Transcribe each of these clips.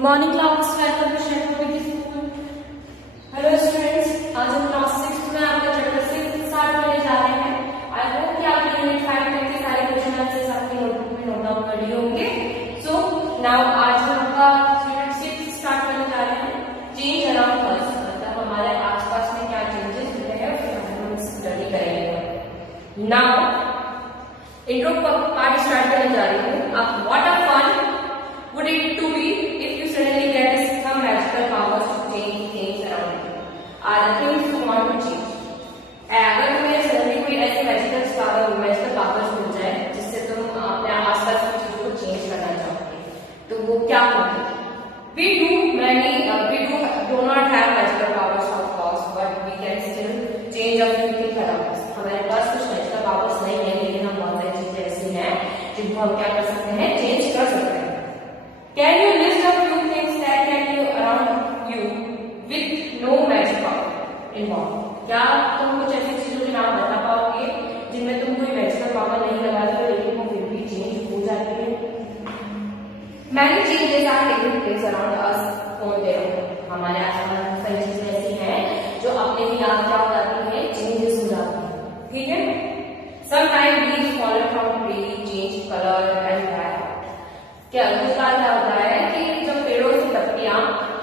Good morning class, welcome to Shekhar school. Hello students, आज हम class 6 में आपका चैप्टर 6 स्टार्ट करने जा रहे हैं। आई होप कि आप यूनिट 5 तक के सारे क्वेश्चन आंसर्स आपके नोटबुक में नोट डाउन कर लिए होंगे। सो नाउ आज हम आपका यूनिट 6 स्टार्ट करने जा रहे हैं। चेंज अराउंड अस, मतलब हमारे आसपास में क्या चेंजेस हुए हैं उसके बारे में हम स्टडी करेंगे। नाउ इंट्रो पार्ट स्टार्ट करने जा रही हूँ। अब what a fun would it to be if you suddenly get some magical powers to change things around you? Are the things you want to change? अगर तुम्हें suddenly कोई ऐसे magical powers मिल जाए जिससे तुम अपने आसपास की चीजों को चेंज करना चाहोगे, तो वो क्या होगी? We do not have magical powers of course, but we can still change a few things around us. हमारे पास कुछ मैजिकल पावर्स नहीं है, लेकिन हम बहुत सारी चीजें ऐसी हैं जिनको हम क्या कर सकते हैं, चेंज कर सकते हैं। Can you list a few things that can be around you with no magic power involved? क्या तुम कुछ ऐसी चीजों के नाम बता पाओगे जिनमें तुम कोई मैजिकल पावर नहीं लगाते लेकिन वो फिर भी चेंज हो जाती है? Many changes are taking place around us on their own. हमारे आसपास कई चीजें ऐसी हैं जो अपने ही आप क्या हो जाती है, चेंजेस हो जाती है। ठीक है? Sometimes leaves fall from tree, change color and dry out. क्या होता है कि जब पेड़ों की पत्तियां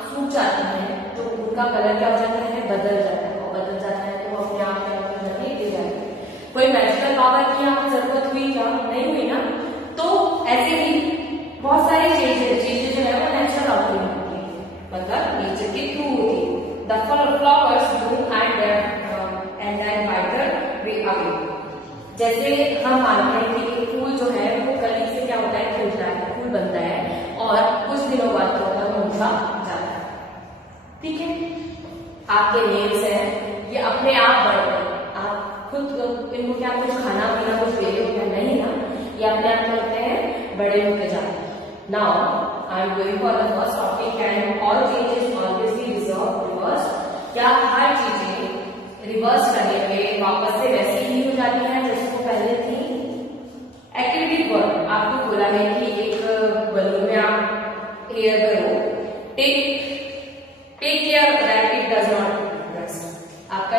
सूख जाती हैं तो उनका कलर क्या हो जाता है, बदल जाता है, और बदल जाता है तो अपने आप क्या हो जाती है, गिर जाती है। कोई मैजिकल पावर की यहाँ जरूरत हुई क्या? नहीं हुई ना। तो ऐसे ही बहुत सारी चीजें जो है वो नेचुरल आउटकम होती है, मतलब नेचर के थ्रू होती है। The flowers bloom and then wither away again. जैसे हम मानते हैं कि फूल जो है वो कली से क्या होता है, खिलता है, फूल बनता है और कुछ दिनों बाद क्या होता है, मुरझा जाता है। ठीक है? आपके नेल्स हैं, ये अपने आप बढ़ गए, आप खुद इनको क्या कुछ खाना पीना कुछ दे रहे हो क्या? नहीं ना, ये अपने आप करते हैं, बड़े होते जाते हैं। Now I am going for the first topic and all changes obviously deserve reverse. क्या हर चीजें रिवर्स करने पे वापस से वैसी ही हो जाती है जैसे वो पहले थी? एक्टिविटी वर्क आपको बोला है कि एक बलून में आप एयर करो, take care that it does not burst. आपको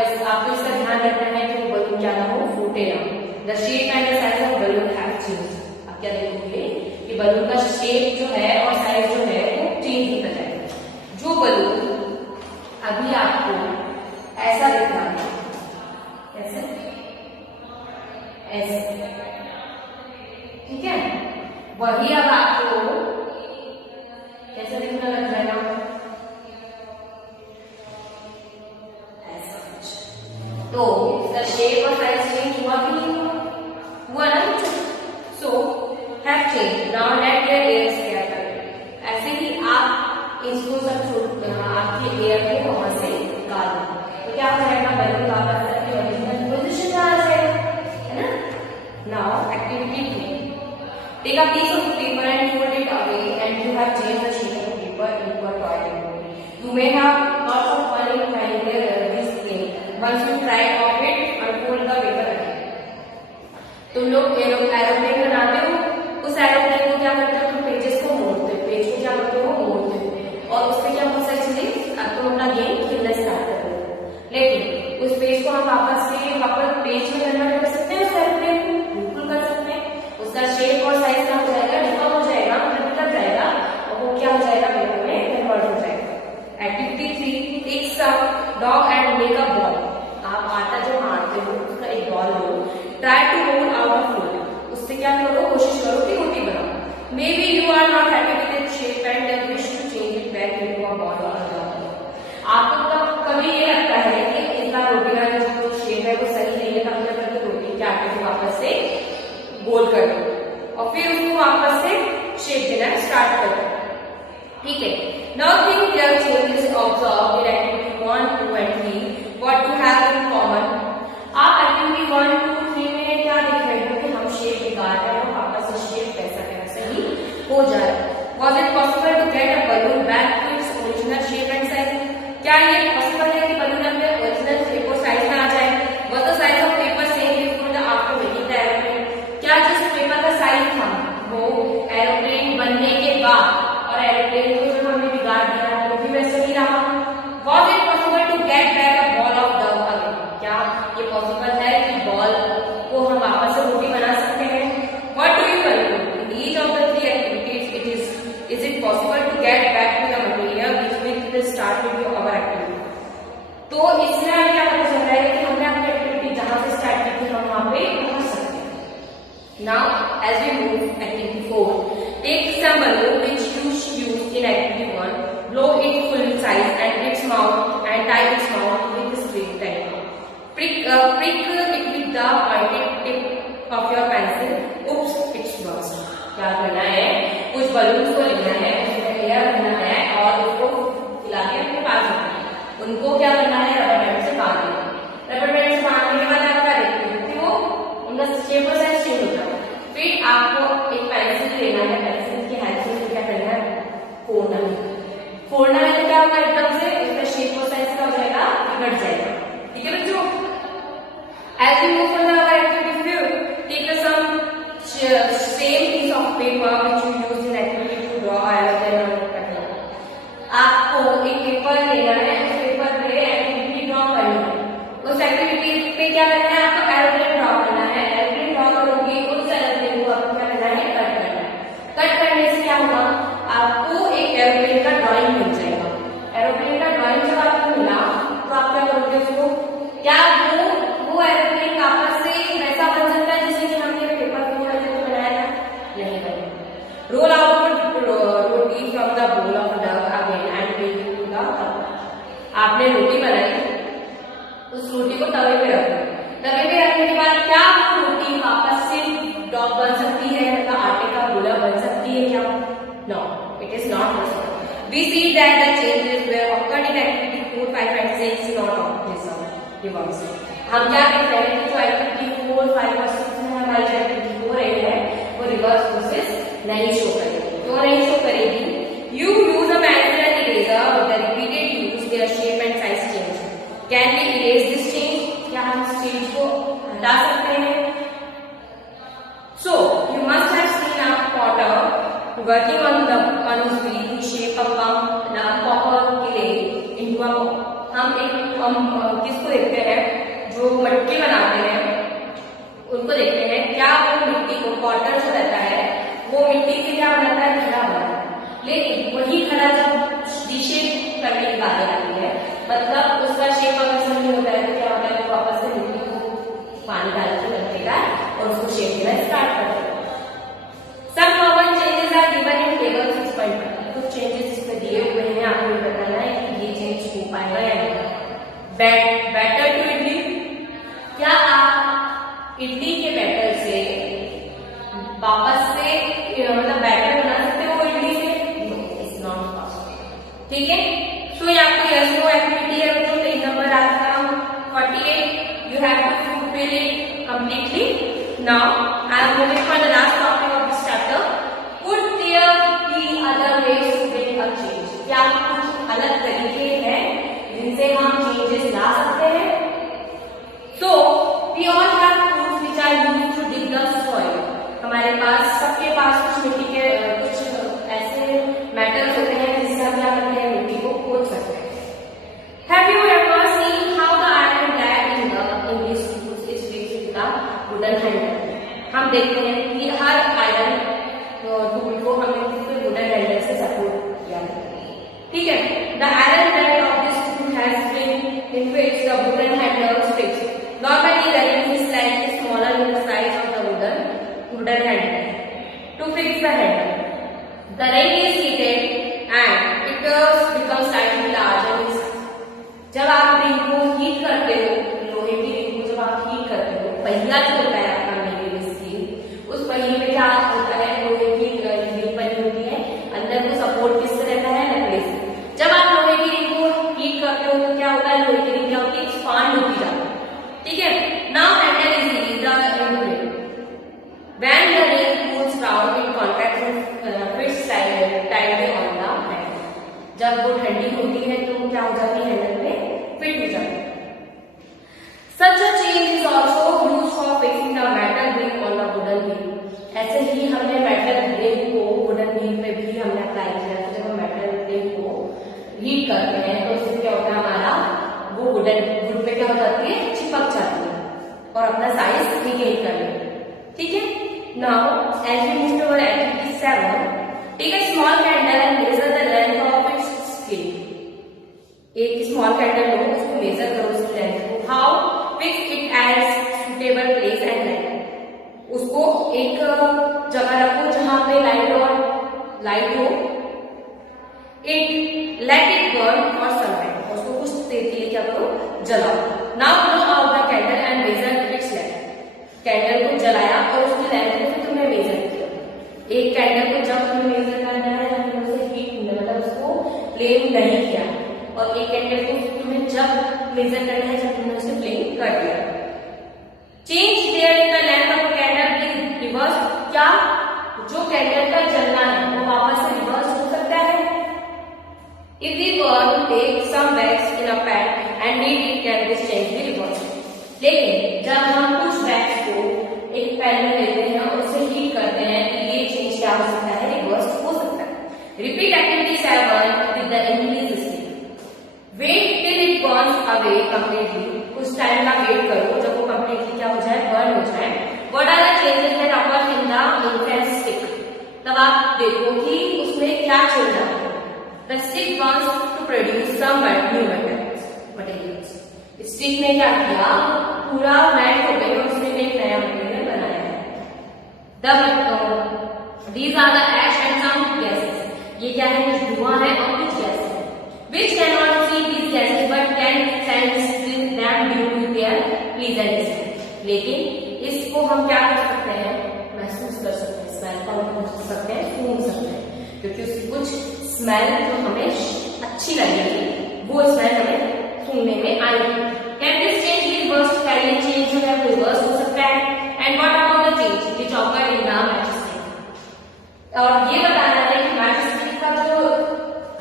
इसका ध्यान रखना है कि वो बलून क्या ना हो, फूटे ना। The shape and the size of balloon have changed. आप क्या देखोगे कि बलून का शेप जो है और साइज जो है वो चेंज होता जाएगा। जो बलून अभी आपको ऐसा दिख रहा है, ऐसे ऐसे, ठीक है, वही अब आपको कैसे दिखने लग जाएगा, ऐसा कुछ। तो इसका शेप और साइज चेंज हुआ कि नहीं हुआ ना? So have change. Now let their air scatter. ऐसे ही आप इसको सब आपके एयर को वहां से निकाल दो तो क्या हो जाएगा, बलून वापस अपनी ओरिजिनल पोजीशन में आ जाएगा, है ना? Now activity 2, take a piece of paper and fold it away and you have changed the sheet of paper into a toy balloon. You may have lots of fun in trying this thing. Once you try off it, unfold the paper again. तुम लोग aeroplane बनाते हो, उस aeroplane को क्या करते हो, तुम पेजेस को मोड़ते हो, पेज को क्या करते हो, मोड़ते हो, और उससे क्या बहुत सारी चीजें अब तुम अपना गेम खेलना स्टार्ट कर रहे हो। लेकिन उस पेज को हम वापस पेज में कन्वर्ट कर सकते हैं, उस एरोप्लेन को बिल्कुल कर सकते हैं। उसका शेप और साइज क्या हो जाएगा, डिफॉर्म हो जाएगा, मतलब निकल जाएगा और वो क्या हो जाएगा, पेपर में कन्वर्ट हो जाएगा। Activity 3, take some dough and make a ball. आप आटा जो मारते हो उसका एक बॉल लो, try to roll out of food. उससे क्या करो, कोशिश करो कि रोटी बनाओ। Maybe you are not happy with its shape and then wish to change it back into a ball और आपको कभी ये लगता है कि इसका रोटी का जो शेप है वो सही नहीं है, तब क्या करते, रोटी के आटे को वापस से गोल कर दो और फिर उसको वापस से शेप देना स्टार्ट कर दो। ठीक है? Now think their changes observe in activity 1, 2 and 3 what you have in common. आप एक्टिविटी 1, 2, 3 में क्या देख रहे हो कि हम शेप निकाल रहे हैं और वापस से शेप कैसा ही हो जाए। Was it possible to get a balloon back to its original shape and size? क्या ये पॉसिबल है कि बलून अपने ओरिजिनल शेप और साइज में आ जाए? Was the size of paper same before the after making the aeroplane? क्या जिस पेपर का साइज था वो एरोप्लेन बनने के बाद और एरोप्लेन को जब हमने Now, as we move activity 4, take some balloon which you use in activity 1, blow it full size and its mouth and tie its mouth with the string type. Prick it with the pointed tip of your pencil. Oops, it's burst. क्या करना है? कुछ balloons को लेना है, उसमें air भरना है और उसको फैला के अपने पास रखना है. उनको क्या करना है? रबर बैंड से बांध देना. रबर बैंड से बांधने के बाद आप क्या देखते हो कि वो उनका शेप और साइज चेंज होता है. फिर आपको एक पेंसिल लेना है, पेंसिल की हेल्प से क्या करना है? फोड़ना है. फोड़ना है तो क्या होगा? एकदम से उसका शेप और साइज क्या हो जाएगा? बिगड़ जाएगा. ठीक है बच्चों? As you move on our activity 2, take some same piece of paper which you use in activity to draw aeroplane or pattern. आपको एक पेपर लेना है, उस पेपर पे एक्टिविटी ड्रॉ करनी है. उस एक्टिविटी पे क्या करना है? आपको एरोप्लेन ड्रॉ करना है. एरोप्लेन ड्रॉ करोगे उस एरोप्लेन को आपको क्या करना है? कट करना है. कट करने से क्या होगा? आपको एक एरोप्लेन का ड्राइंग मिल जाएगा. एरोप्लेन का ड्राइंग जब आपको मिला तो आप क्या करोगे? उसको क्या वो एरोप्लेन वापस से वैसा बन सकता है जैसे कि हमने पेपर पे बनाया था? नहीं बनेगा. Roll out roti from the bowl of dough again and take it to the tawa. आपने रोटी बनाई, उस रोटी को तवे पे रखो. तवे पे रखने के बाद क्या वो रोटी वापस से डॉग बन सकती है? मतलब आटे का गोला बन सकती है क्या? No, it is not possible. We see that the changes were occurred in activity 4, 5 and 6 not reverse. हम क्या कहते हैं कि जो एक्टिविटी 4, 5 और 6 में हमारी जो एक्टिविटी हो रही है वो रिवर्स प्रोसेस नहीं शो करेगी. क्यों नहीं शो करेगी? You use a pencil and eraser with the repeated use their shape and size change. Can we erase this change? क्या हम इस चेंज को हटा सकते हैं? So you must have seen a potter working on his wheel to shape a pump copper clay into a. हम किसको देखते हैं? जो मटके बनाते हैं उनको देखते हैं. क्या वो मिट्टी को पॉटर जो रहता है वो मिट्टी से क्या बनाता है? घड़ा बनाता है. लेकिन वही घड़ा जब रीशेप करने की बात आती है, मतलब उसका शेप अगर सही होता है तो क्या होता है? वापस से मिट्टी को पानी डाल के रख देगा और उसको शेप देना स्टार्ट कर देगा. सब common changes are given in table 6.1. कुछ चेंजेस इसमें दिए हुए हैं, आपको बताना है कि ये चेंज हो पाएगा या नहीं. Batter to idli. क्या आप इडली के बैटर से वापस से मतलब बैटर बना सकते हो इडली से? It's not possible. ठीक है? सो ये आपको यस नो एक्टिविटी है बच्चों. पेज नंबर आपका 48. You have to fill it completely. Now I am moving for the last topic of this chapter. Could there be other ways to bring a change? क्या कुछ अलग तरीके हैं जिनसे हम चेंजेस ला सकते हैं? So we all have tools which are used to dig the soil. हमारे पास सबके पास कुछ मिट्टी के कुछ ऐसे मेटल्स होते हैं जिससे हम क्या करते हैं? मिट्टी को खोद सकते हैं. Have you ever seen how the iron black in these tools is fixed with the wooden handle? हम देखते हैं कि हर आयरन टूल को हमने किसी वुडन हैंडल से सपोर्ट किया है. ठीक है? The iron blade of this tool has been in which the wooden handle is fixed. Normally, the ring is slightly smaller than the size of the wooden handle. To fix the handle, the ring is heated and it becomes slightly larger in size. जब आप ring को heat करते हो, लोहे की ring को जब आप हीट करते हो, पहिया जो होता है आपका मेरे स्टील, उस पहिए में क्या होता है? लोहे की रिंग बनी होती है. अंदर को सपोर्ट किससे रहता है? लकड़ी से. जब आप लोहे की रिंग को हीट करते हो तो क्या होता है? लोहे की रिंग क्या होती है? एक्सपांड होती जाती है. ठीक है? Now handle is released in the ring. When the ring cools down, it contracts and fits tightly on the handle. जब वो ठंडी होती है तो क्या हो जाती है? हैंडल में फिट हो जाती है. Such a change is also used for fixing the metal ring on the wooden wheel. ऐसे ही हमने मेटल रिंग को वुडन व्हील पे भी हमने अप्लाई किया. तो जब हम मेटल रिंग को हीट करते हैं तो उससे क्या होता है? हमारा वो वुड पे क्या हो जाती है? चिपक जाती है और अपना साइज रिगेन कर लेती है. ठीक है? Now as we move to activity 7, take a small candle and measure the length of its scale. एक स्मॉल कैंडल लो, उसको मेजर करो उसकी लेंथ को. How? Fix it as suitable place and length. उसको उसको एक जगह रखो जहां पे लाइट हो, एक let it burn for some time, उसको कुछ देर के लिए क्या करो, जलाओ। Now blow out the candle and measure its length. Candle को जलाया और उसकी लेंथ को फिर तुमने मेजर किया। एक कैंडल को जब तुम्हें मेजर करना है, जब तुमने उसे हीट मतलब उसको फ्लेम नहीं किया, और एक कैंडल को तुम्हें जब मेजर करना है जब तुमने उसे फ्लेम कर दिया। Change there in the length of candle is reverse. क्या जो कैंडल का जलना है वो वापस से रिवर्स हो सकता है? If we were to take some wax in a pan and heat it, can this change be reversed? लेकिन जब हम कुछ वैक्स को एक पैन में लेते हैं और उसे हीट करते हैं तो ये चेंज क्या हो सकता है, रिवर्स हो सकता है। Repeat activity 7 with the increased speed. Wait till it burns away completely. कुछ टाइम का वेट करो जब वो completely क्या हो जाए, बर्न हो जाए। What are the changes that occur in the incense stick? तब आप देखो कि उसमें क्या चल रहा है। The stick wants to produce some new materials. Stick ने क्या किया, पूरा मेल्ट हो गया और उसने एक नया मटेरियल बनाया है। These are the ash and some gases. ये क्या है, कुछ धुआं है और कुछ गैस है। Which cannot see these gases but can sense them due to their pleasant smell. लेकिन इसको हम क्या कर सकते हैं, महसूस कर सकते हैं, स्मेल को महसूस कर सकते हैं, सूंघ सकते हैं, क्योंकि उसकी कुछ स्मेल जो हमें अच्छी लगेगी वो स्मेल हमें सूंघने में आएगी। Can this change reverse? क्या ये चेंज जो है वो रिवर्स हो सकता है? And what about the change which occur in the match stick? और ये बताना है कि मैच स्टिक का जो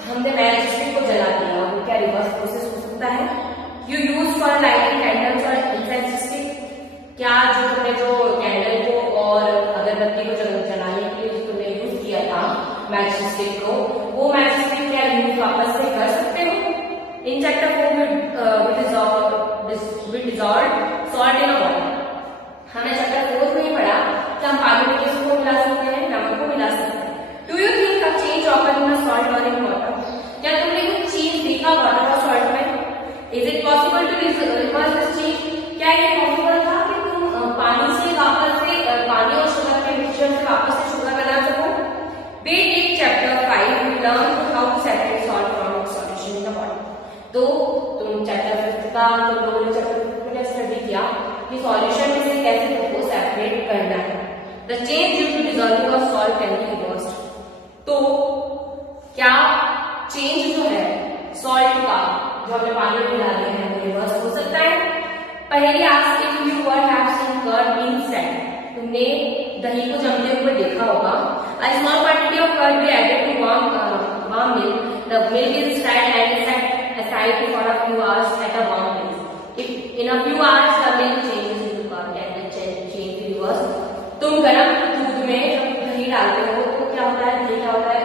हमने मैच स्टिक को जला दिया वो क्या रिवर्स प्रोसेस हो सकता है? You use for lighting candles और इंसेंस स्टिक। क्या जो तुमने जो कैंडल को और अगरबत्ती को जलाने के लिए तुमने यूज किया था मैच स्टिक को, वो मैच स्टिक क्या यूज वापस से कर सकते हो? In chapter 4 with dissolved salt in a water. हमने चैप्टर 4 में ही पढ़ा कि हम पानी में किसको मिला सकते हैं, नमक को मिला सकते हैं। Do you think a change occur in a salt or in water? क्या तुमने कुछ चीज देखा वाटर और सॉल्ट में? Is it possible to reverse this change? क्या ये पॉसिबल था कि तुम पानी से वापस से पानी और शुगर के मिक्सचर से वापस से शुगर बना सको? We did chapter 5 we learned how to separate salt from its solution in the water. तो तुम चैप्टर 5 का तुम लोगों ने चैप्टर 5 में स्टडी किया कि सॉल्यूशन में से कैसे तुमको सेपरेट करना है। The change due to dissolving of salt can be reversed. तो क्या चेंज जो है सॉल्ट का जो हमने पानी में मिला दिया है वो रिवर्स हो सकता है? पहले आज if you were have seen curd being set, तुमने दही को जमते हुए देखा होगा। A small quantity of curd be added to warm milk. The milk is stirred and set aside for a few hours at a warm place. If in a few hours the milk changes into curd, can the change be reversed? तुम गर्म दूध में जब दही डालते हो तो क्या होता है, दही क्या होता है,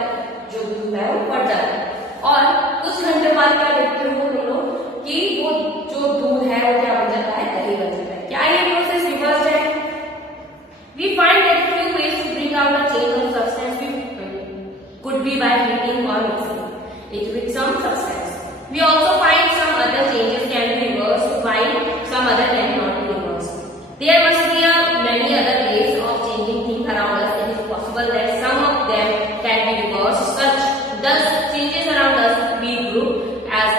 जो दूध है वो फट जाता है और कुछ घंटे बाद क्या देखते हो तुम लोग कि वो जो दूध है वो क्या बन जाता है, दही बन जाता है। क्या ये प्रोसेस रिवर्स है? We find that few ways to bring out a change of substance could be by heating or mixing it with some substance. We also find some other changes can be reversed while some other cannot be reversed. There must be many other ways of changing things around us. It is possible that some of them can be reversed. Thus, changes around us we group as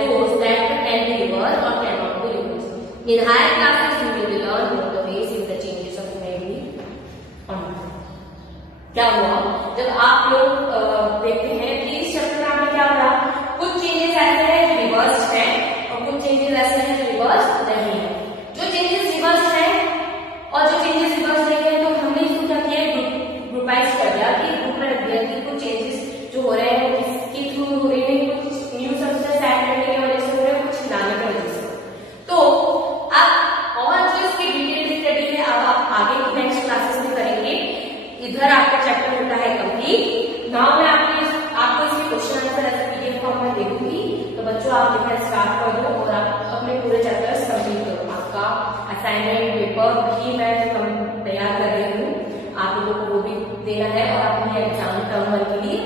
those that can be reversed or cannot be reversed. In higher classes, we will learn about the ways in the changes of humanity on earth. क्या हुआ जब आप लोग देखते हैं कि इस chapter में आपने क्या पढ़ा, कुछ चेंजेस ऐसे हैं जो रिवर्स हैं और कुछ चेंजेस ऐसे हैं जो रिवर्स नहीं है। जो चेंजेस रिवर्स हैं और जो चेंजेस रिवर्स नहीं है तो हमने इसको क्या किया, ग्रुपाइज कर दिया कि ग्रुप में रख दिया कि कुछ चेंजेस जो हो रहे हैं वो किसके थ्रू हो रहे हैं, कुछ न्यू सब्सटेंस ऐड करने की वजह से हो रहे हैं, कुछ मिलाने की वजह से। तो अब और जो इसकी डिटेल स्टडी है अब आप आगे की नेक्स्ट क्लासेस में करेंगे। इधर आपका चैप्टर होता है कंप्लीट। नाउ मैं आपको इसके क्वेश्चन आंसर ऐसे पीडीएफ फॉर्म में दे दूंगी, तो बच्चों आप लिखना स्टार्ट कर दो और आप अपने पूरे चैप्टर्स कंप्लीट करो। आपका असाइनमेंट पेपर भी मैं तैयार कर रही हूँ, आप लोगों को वो भी देना है और अपने एग्जाम टर्म 1 के लिए